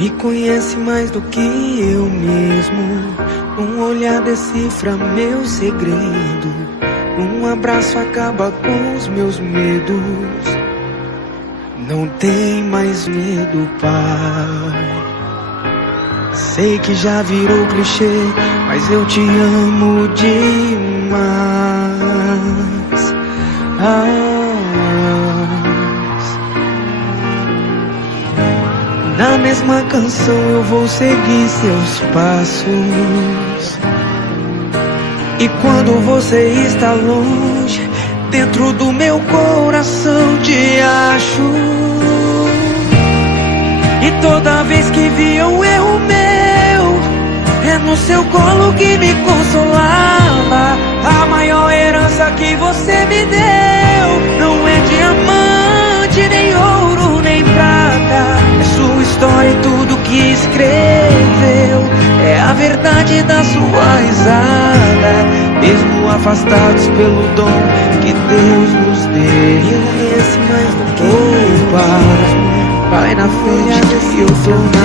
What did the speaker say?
Me conhece mais do que eu mesmo. Um olhar decifra meu segredo. Um abraço acaba com os meus medos. Não tem mais medo, pai. Sei que já virou clichê, mas eu te amo demais. Na mesma canção eu vou seguir seus passos. E quando você está longe, dentro do meu coração te acho. E toda vez que vi um erro meu, é no seu colo que me consolava. A maior herança que você me deu não é diamante, nem ouro, nem prata. É sua história e tudo que escreveu. É a verdade da sua risada, mesmo afastados pelo dom que Deus nos deu. Esse mais do que o pai na frente e eu tô na